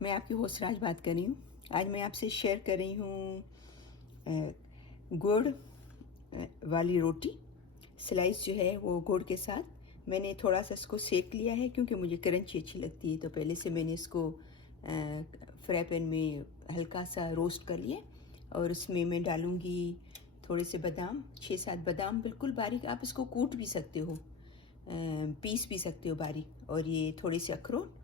मैं आपकी होसराज बात कर रही हूँ। आज मैं आपसे शेयर कर रही हूँ गुड़ वाली रोटी। स्लाइस जो है वो गुड़ के साथ मैंने थोड़ा सा इसको सेक लिया है क्योंकि मुझे क्रंची अच्छी लगती है। तो पहले से मैंने इसको फ्राई पैन में हल्का सा रोस्ट कर लिया और उसमें मैं डालूँगी थोड़े से बादाम, 6-7 बादाम बिल्कुल बारीक। आप इसको कूट भी सकते हो, पीस भी सकते हो बारीक। और ये थोड़े से अखरोट,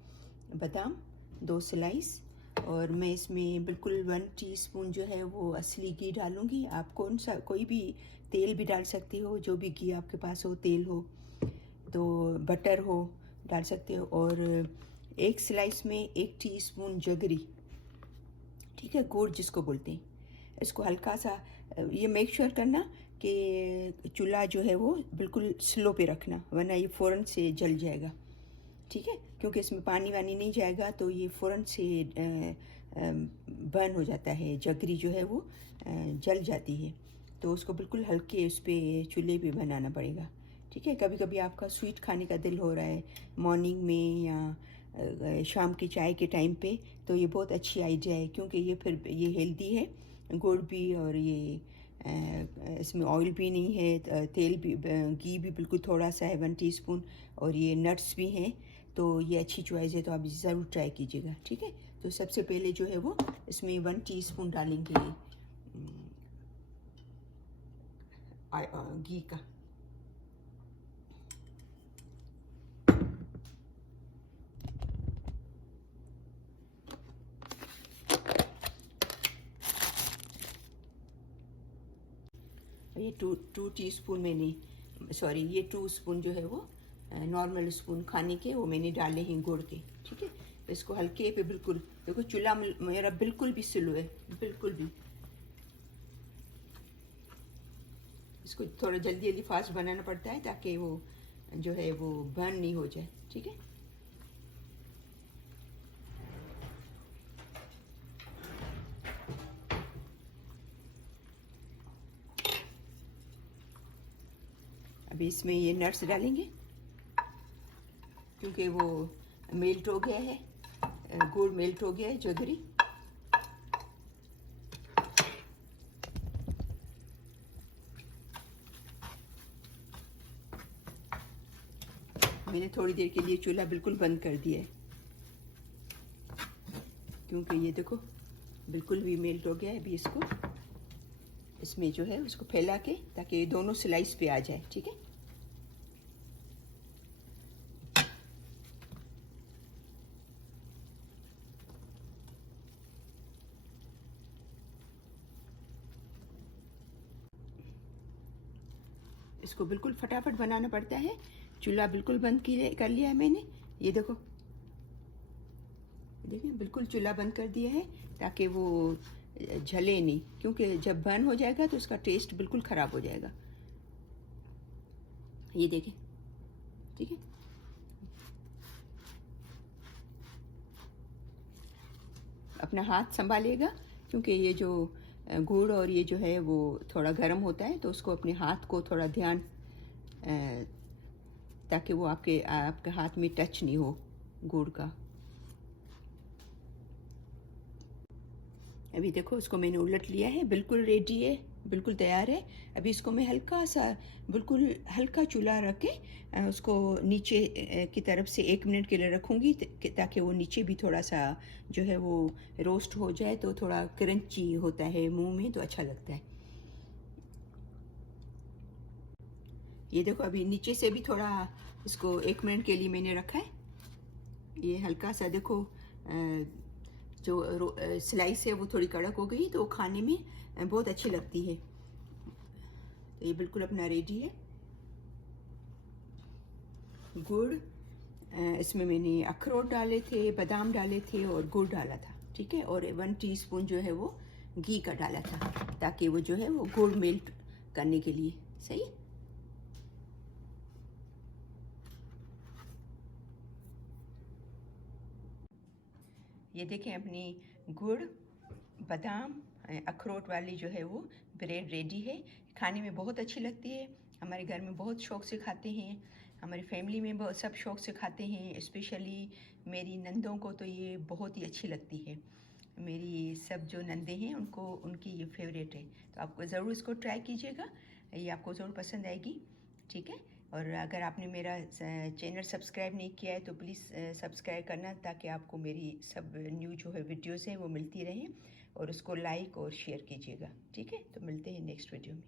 बादाम, 2 स्लाइस। और मैं इसमें बिल्कुल 1 टीस्पून जो है वो असली घी डालूँगी। आप कौन सा कोई भी तेल भी डाल सकते हो, जो भी घी आपके पास हो, तेल हो तो बटर हो डाल सकते हो। और 1 स्लाइस में 1 टीस्पून जगरी, ठीक है, गुड़ जिसको बोलते हैं। इसको हल्का सा ये मेक श्योर करना कि चूल्हा जो है वो बिल्कुल स्लो पे रखना, वरना ये फ़ौरन से जल जाएगा, ठीक है। क्योंकि इसमें पानी वानी नहीं जाएगा तो ये फ़ौरन से बर्न हो जाता है, जगरी जो है वो जल जाती है। तो उसको बिल्कुल हल्के उस पर चूल्हे पे बनाना पड़ेगा, ठीक है। कभी कभी आपका स्वीट खाने का दिल हो रहा है मॉर्निंग में या शाम की चाय के टाइम पे, तो ये बहुत अच्छी आइडिया है क्योंकि ये फिर ये हेल्दी है, गुड़ भी, और ये इसमें ऑयल भी नहीं है, तेल भी, घी भी बिल्कुल थोड़ा सा है, 1 टीस्पून। और ये नट्स भी हैं, तो ये अच्छी चॉइस है, तो आप ज़रूर ट्राई कीजिएगा, ठीक है। तो सबसे पहले जो है वो इसमें 1 टीस्पून डालेंगे घी का। ये टू टीस्पून मैंने, सॉरी, ये 2 स्पून जो है वो नॉर्मल स्पून खाने के वो मैंने डाले हैं गुड़ के, ठीक है। इसको हल्के पे बिल्कुल, देखो चूल्हा मेरा बिल्कुल भी स्लो है, बिल्कुल भी। इसको थोड़ा जल्दी जल्दी फास्ट बनाना पड़ता है ताकि वो जो है वो बर्न नहीं हो जाए, ठीक है। अभी इसमें ये नट्स डालेंगे क्योंकि वो मेल्ट हो गया है, गुड़ मेल्ट हो गया है, जगरी। मैंने थोड़ी देर के लिए चूल्हा बिल्कुल बंद कर दिया है क्योंकि ये देखो बिल्कुल भी मेल्ट हो गया है। अभी इसको इसमें जो है उसको फैला के ताकि ये दोनों स्लाइस पे आ जाए, ठीक है। इसको बिल्कुल फटाफट बनाना पड़ता है, चूल्हा बिल्कुल बंद कर लिया है मैंने। ये देखो, देखिए बिल्कुल चूल्हा बंद कर दिया है ताकि वो जले नहीं, क्योंकि जब बर्न हो जाएगा तो उसका टेस्ट बिल्कुल ख़राब हो जाएगा। ये देखें, ठीक है। अपना हाथ संभालिएगा क्योंकि ये जो गुड़ और ये जो है वो थोड़ा गर्म होता है, तो उसको अपने हाथ को थोड़ा ध्यान, ताकि वो आपके हाथ में टच नहीं हो गुड़ का। अभी देखो इसको मैंने उलट लिया है, बिल्कुल रेडी है, बिल्कुल तैयार है। अभी इसको मैं हल्का सा, बिल्कुल हल्का चूल्हा रख के उसको नीचे की तरफ से 1 मिनट के लिए रखूँगी ताकि वो नीचे भी थोड़ा सा जो है वो रोस्ट हो जाए, तो थोड़ा क्रंची होता है मुंह में, तो अच्छा लगता है। ये देखो अभी नीचे से भी थोड़ा इसको 1 मिनट के लिए मैंने रखा है। ये हल्का सा देखो जो स्लाइस है वो थोड़ी कड़क हो गई, तो खाने में बहुत अच्छी लगती है। तो ये बिल्कुल अपना रेडी है। गुड़, इसमें मैंने अखरोट डाले थे, बादाम डाले थे और गुड़ डाला था, ठीक है। और 1 टीस्पून जो है वो घी का डाला था ताकि वो जो है वो गुड़ मेल्ट करने के लिए, सही। ये देखें अपनी गुड़, बादाम, अखरोट वाली जो है वो ब्रेड रेडी है। खाने में बहुत अच्छी लगती है, हमारे घर में बहुत शौक से खाते हैं हमारी फैमिली में बहुत सब शौक से खाते हैं, स्पेशली मेरी नंदों को तो ये बहुत ही अच्छी लगती है। मेरी सब जो नंदे हैं उनको उनकी ये फेवरेट है, तो आपको ज़रूर इसको ट्राई कीजिएगा, ये आपको ज़रूर पसंद आएगी। ठीक है, और अगर आपने मेरा चैनल सब्सक्राइब नहीं किया है तो प्लीज़ सब्सक्राइब करना, ताकि आपको मेरी सब न्यू जो है वीडियोज़ हैं वो मिलती रहें, और उसको लाइक और शेयर कीजिएगा। ठीक है, तो मिलते हैं नेक्स्ट वीडियो में।